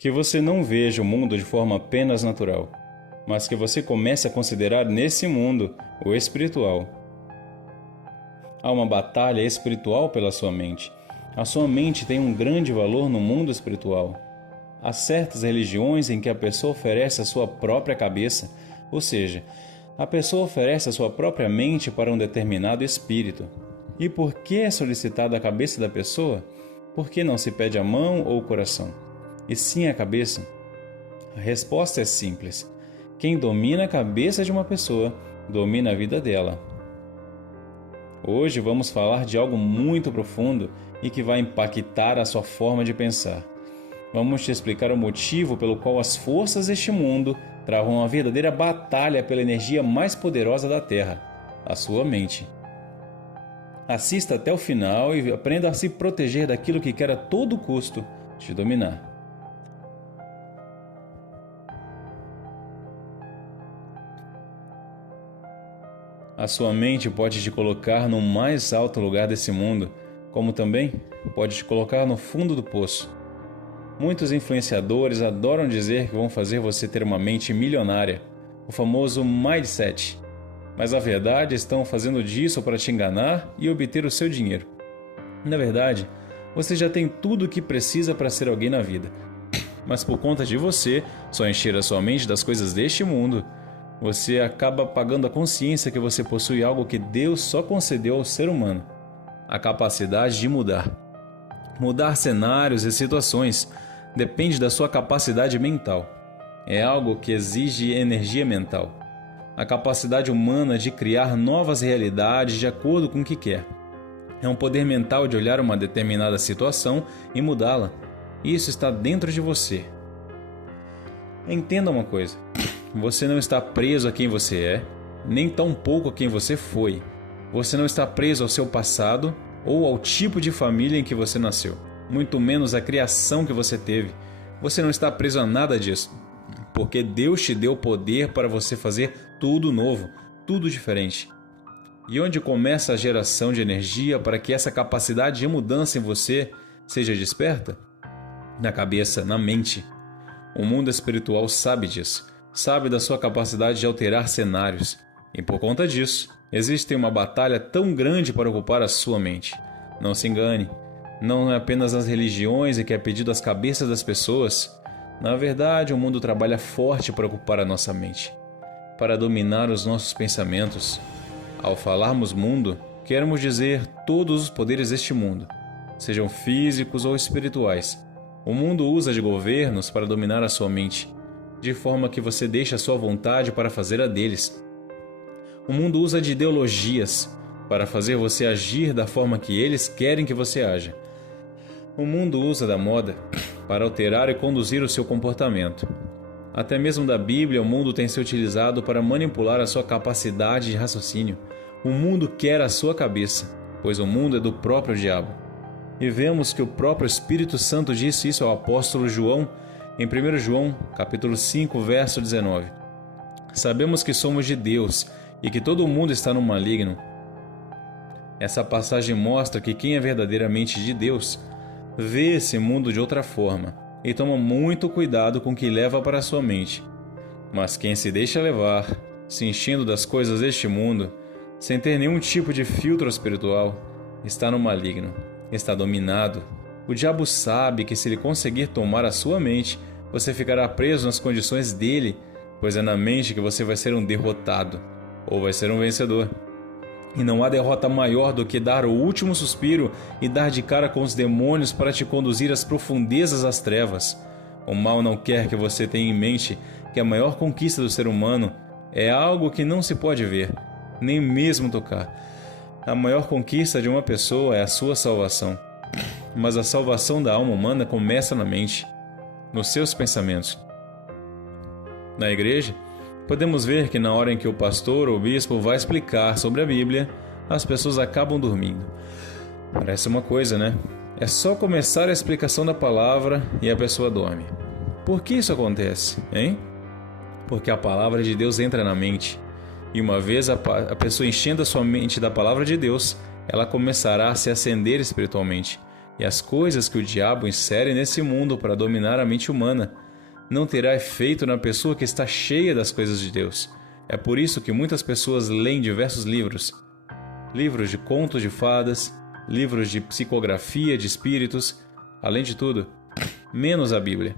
Que você não veja o mundo de forma apenas natural, mas que você comece a considerar nesse mundo o espiritual. Há uma batalha espiritual pela sua mente. A sua mente tem um grande valor no mundo espiritual. Há certas religiões em que a pessoa oferece a sua própria cabeça, ou seja, a pessoa oferece a sua própria mente para um determinado espírito. E por que é solicitada a cabeça da pessoa? Por que não se pede a mão ou o coração, e sim a cabeça? A resposta é simples. Quem domina a cabeça de uma pessoa, domina a vida dela. Hoje vamos falar de algo muito profundo e que vai impactar a sua forma de pensar. Vamos te explicar o motivo pelo qual as forças deste mundo travam uma verdadeira batalha pela energia mais poderosa da Terra, a sua mente. Assista até o final e aprenda a se proteger daquilo que quer a todo custo te dominar. A sua mente pode te colocar no mais alto lugar desse mundo, como também pode te colocar no fundo do poço. Muitos influenciadores adoram dizer que vão fazer você ter uma mente milionária, o famoso mindset. Mas, na verdade, estão fazendo disso para te enganar e obter o seu dinheiro. Na verdade, você já tem tudo o que precisa para ser alguém na vida. Mas por conta de você só encher a sua mente das coisas deste mundo, você acaba apagando a consciência que você possui algo que Deus só concedeu ao ser humano: a capacidade de mudar. Mudar cenários e situações depende da sua capacidade mental. É algo que exige energia mental. A capacidade humana de criar novas realidades de acordo com o que quer. É um poder mental de olhar uma determinada situação e mudá-la. Isso está dentro de você. Entenda uma coisa: você não está preso a quem você é, nem tampouco a quem você foi. Você não está preso ao seu passado ou ao tipo de família em que você nasceu, muito menos à criação que você teve. Você não está preso a nada disso, porque Deus te deu poder para você fazer tudo novo, tudo diferente. E onde começa a geração de energia para que essa capacidade de mudança em você seja desperta? Na cabeça, na mente. O mundo espiritual sabe disso, sabe da sua capacidade de alterar cenários. E por conta disso, existe uma batalha tão grande para ocupar a sua mente. Não se engane, não é apenas nas religiões em que é pedido às cabeças das pessoas. Na verdade, o mundo trabalha forte para ocupar a nossa mente, para dominar os nossos pensamentos. Ao falarmos mundo, queremos dizer todos os poderes deste mundo, sejam físicos ou espirituais. O mundo usa de governos para dominar a sua mente, de forma que você deixa a sua vontade para fazer a deles. O mundo usa de ideologias para fazer você agir da forma que eles querem que você haja. O mundo usa da moda para alterar e conduzir o seu comportamento. Até mesmo da Bíblia, o mundo tem se utilizado para manipular a sua capacidade de raciocínio. O mundo quer a sua cabeça, pois o mundo é do próprio diabo. E vemos que o próprio Espírito Santo disse isso ao apóstolo João, em 1 João, capítulo 5, verso 19. Sabemos que somos de Deus e que todo mundo está no maligno. Essa passagem mostra que quem é verdadeiramente de Deus vê esse mundo de outra forma e toma muito cuidado com o que leva para a sua mente. Mas quem se deixa levar, se enchendo das coisas deste mundo, sem ter nenhum tipo de filtro espiritual, está no maligno, está dominado. O diabo sabe que se ele conseguir tomar a sua mente, você ficará preso nas condições dele, pois é na mente que você vai ser um derrotado, ou vai ser um vencedor. E não há derrota maior do que dar o último suspiro e dar de cara com os demônios para te conduzir às profundezas das trevas. O mal não quer que você tenha em mente que a maior conquista do ser humano é algo que não se pode ver, nem mesmo tocar. A maior conquista de uma pessoa é a sua salvação. Mas a salvação da alma humana começa na mente, nos seus pensamentos. Na igreja, podemos ver que na hora em que o pastor ou o bispo vai explicar sobre a Bíblia, as pessoas acabam dormindo. Parece uma coisa, né? É só começar a explicação da palavra e a pessoa dorme. Por que isso acontece, hein? Porque a palavra de Deus entra na mente. E uma vez a pessoa enchendo a sua mente da palavra de Deus, ela começará a se acender espiritualmente. e as coisas que o diabo insere nesse mundo para dominar a mente humana não terá efeito na pessoa que está cheia das coisas de Deus. É por isso que muitas pessoas leem diversos livros. Livros de contos de fadas, livros de psicografia de espíritos, além de tudo, menos a Bíblia.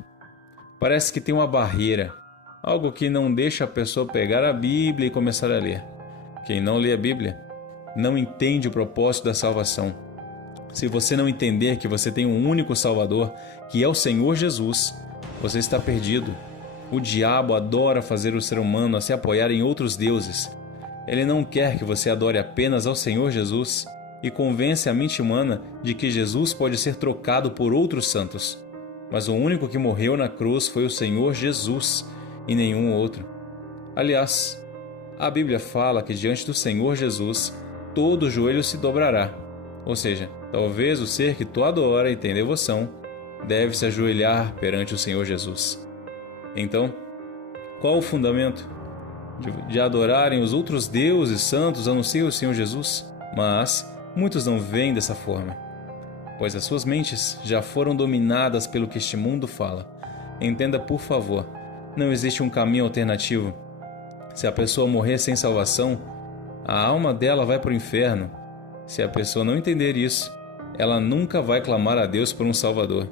Parece que tem uma barreira, algo que não deixa a pessoa pegar a Bíblia e começar a ler. Quem não lê a Bíblia não entende o propósito da salvação. Se você não entender que você tem um único Salvador, que é o Senhor Jesus, você está perdido. O diabo adora fazer o ser humano a se apoiar em outros deuses. Ele não quer que você adore apenas ao Senhor Jesus e convence a mente humana de que Jesus pode ser trocado por outros santos. Mas o único que morreu na cruz foi o Senhor Jesus e nenhum outro. Aliás, a Bíblia fala que diante do Senhor Jesus, todo joelho se dobrará. Ou seja, talvez o ser que tu adora e tem devoção deve se ajoelhar perante o Senhor Jesus. Então, qual o fundamento de adorarem os outros deuses santos a não ser o Senhor Jesus? Mas muitos não veem dessa forma, pois as suas mentes já foram dominadas pelo que este mundo fala. Entenda, por favor, não existe um caminho alternativo. Se a pessoa morrer sem salvação, a alma dela vai para o inferno. Se a pessoa não entender isso, ela nunca vai clamar a Deus por um Salvador.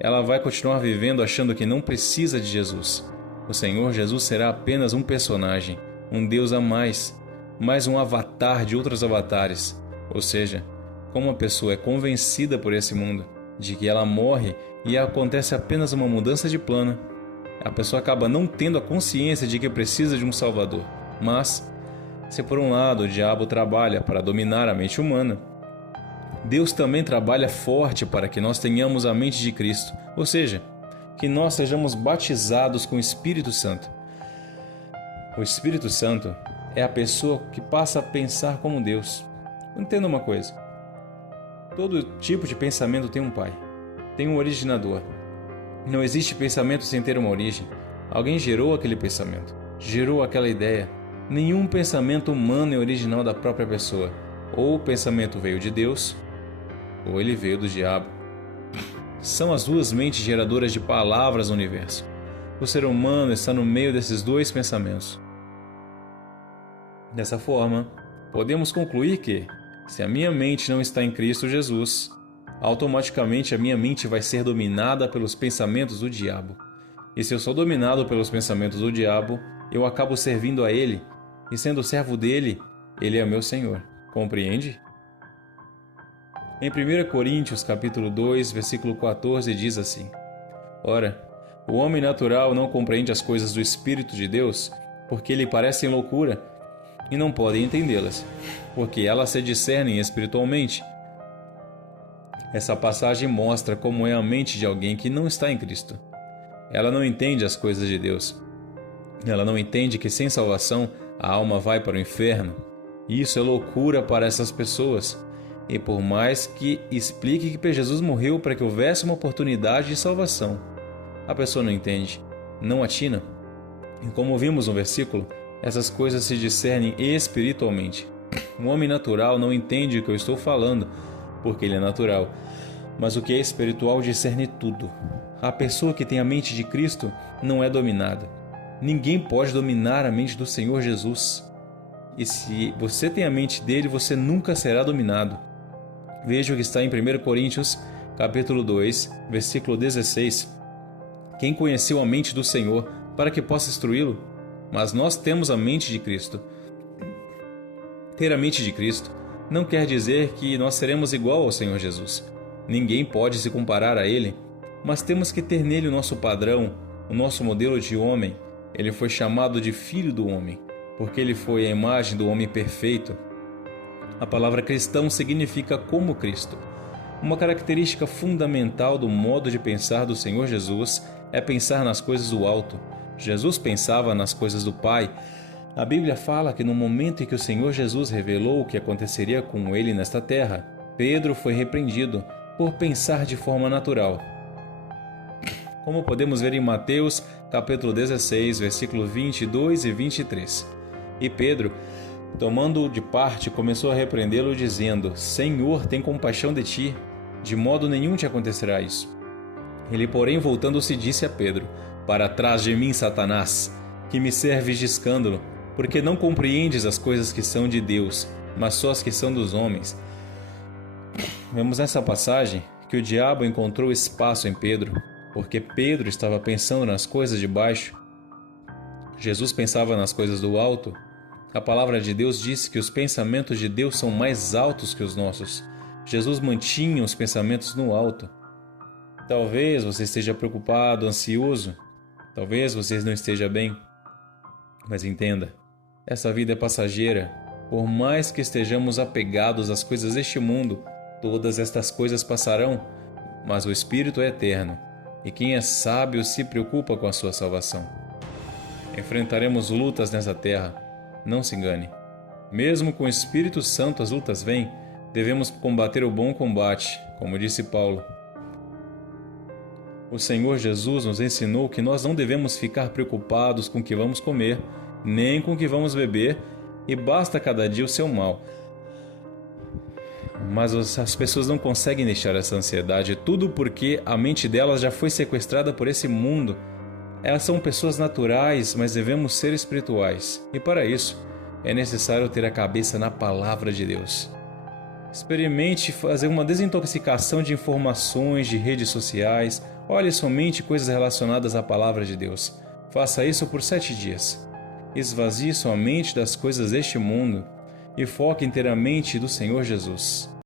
Ela vai continuar vivendo achando que não precisa de Jesus. O Senhor Jesus será apenas um personagem, um Deus a mais um avatar de outros avatares. Ou seja, como a pessoa é convencida por esse mundo de que ela morre e acontece apenas uma mudança de plano, a pessoa acaba não tendo a consciência de que precisa de um Salvador. Mas, se por um lado o diabo trabalha para dominar a mente humana, Deus também trabalha forte para que nós tenhamos a mente de Cristo, ou seja, que nós sejamos batizados com o Espírito Santo. O Espírito Santo é a pessoa que passa a pensar como Deus. Entenda uma coisa: todo tipo de pensamento tem um pai, tem um originador. Não existe pensamento sem ter uma origem. Alguém gerou aquele pensamento, gerou aquela ideia. Nenhum pensamento humano é original da própria pessoa. Ou o pensamento veio de Deus, ou ele veio do diabo. São as duas mentes geradoras de palavras no universo. O ser humano está no meio desses dois pensamentos. Dessa forma, podemos concluir que, se a minha mente não está em Cristo Jesus, automaticamente a minha mente vai ser dominada pelos pensamentos do diabo. E se eu sou dominado pelos pensamentos do diabo, eu acabo servindo a ele, e sendo servo dele, ele é meu Senhor. Compreende? Em 1 Coríntios capítulo 2, versículo 14 diz assim: Ora, o homem natural não compreende as coisas do Espírito de Deus, porque lhe parecem loucura, e não pode entendê-las, porque elas se discernem espiritualmente. Essa passagem mostra como é a mente de alguém que não está em Cristo. Ela não entende as coisas de Deus. Ela não entende que sem salvação a alma vai para o inferno. Isso é loucura para essas pessoas. E por mais que explique que Jesus morreu para que houvesse uma oportunidade de salvação, a pessoa não entende, não atina. E como vimos no versículo, essas coisas se discernem espiritualmente. O homem natural não entende o que eu estou falando, porque ele é natural. Mas o que é espiritual discerne tudo. A pessoa que tem a mente de Cristo não é dominada. Ninguém pode dominar a mente do Senhor Jesus. E se você tem a mente dele, você nunca será dominado. Veja o que está em 1 Coríntios, capítulo 2, versículo 16. Quem conheceu a mente do Senhor para que possa instruí-lo? Mas nós temos a mente de Cristo. Ter a mente de Cristo não quer dizer que nós seremos igual ao Senhor Jesus. Ninguém pode se comparar a Ele, mas temos que ter nele o nosso padrão, o nosso modelo de homem. Ele foi chamado de Filho do Homem, porque ele foi a imagem do homem perfeito. A palavra cristão significa como Cristo. Uma característica fundamental do modo de pensar do Senhor Jesus é pensar nas coisas do alto. Jesus pensava nas coisas do Pai. A Bíblia fala que no momento em que o Senhor Jesus revelou o que aconteceria com ele nesta terra, Pedro foi repreendido por pensar de forma natural. Como podemos ver em Mateus, capítulo 16, versículo 22 e 23. E Pedro, tomando-o de parte, começou a repreendê-lo, dizendo: Senhor, tem compaixão de ti, De modo nenhum te acontecerá isso. Ele, porém, voltando-se, disse a Pedro: Para trás de mim, Satanás, que me serves de escândalo, porque não compreendes as coisas que são de Deus, mas só as que são dos homens. Vemos nessa passagem que o diabo encontrou espaço em Pedro, porque Pedro estava pensando nas coisas de baixo. Jesus pensava nas coisas do alto. A palavra de Deus disse que os pensamentos de Deus são mais altos que os nossos. Jesus mantinha os pensamentos no alto. Talvez você esteja preocupado, ansioso. Talvez você não esteja bem. Mas entenda, essa vida é passageira. Por mais que estejamos apegados às coisas deste mundo, todas estas coisas passarão, mas o Espírito é eterno. E quem é sábio se preocupa com a sua salvação. Enfrentaremos lutas nessa terra. Não se engane. Mesmo com o Espírito Santo as lutas vêm, devemos combater o bom combate, como disse Paulo. O Senhor Jesus nos ensinou que nós não devemos ficar preocupados com o que vamos comer, nem com o que vamos beber, e basta cada dia o seu mal. Mas as pessoas não conseguem deixar essa ansiedade, tudo porque a mente delas já foi sequestrada por esse mundo. Elas são pessoas naturais, mas devemos ser espirituais. E para isso, é necessário ter a cabeça na palavra de Deus. Experimente fazer uma desintoxicação de informações, de redes sociais. Olhe somente coisas relacionadas à palavra de Deus. Faça isso por 7 dias. Esvazie sua mente das coisas deste mundo e foque inteiramente do Senhor Jesus.